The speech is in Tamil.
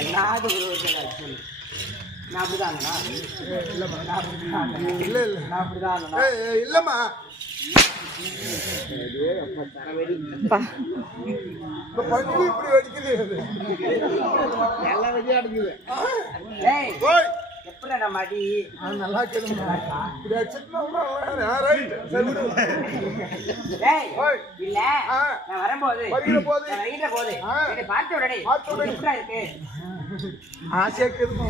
எல்லாது ஒரு நான் அப்படிதாங்கண்ணா இல்லைம்மா இல்லை இல்லை நான் அப்படிதாங்கண்ணா இல்லைம்மா பண்ணி இப்படி அடிக்குது எல்லாம் வெளியே அடிக்குது எப்படி நம்ம அடி நல்லா கேளுங்க இல்ல நான் வரும்போது போது பார்த்து உடனே எப்படி இருக்கு ஆசையா கேளுமா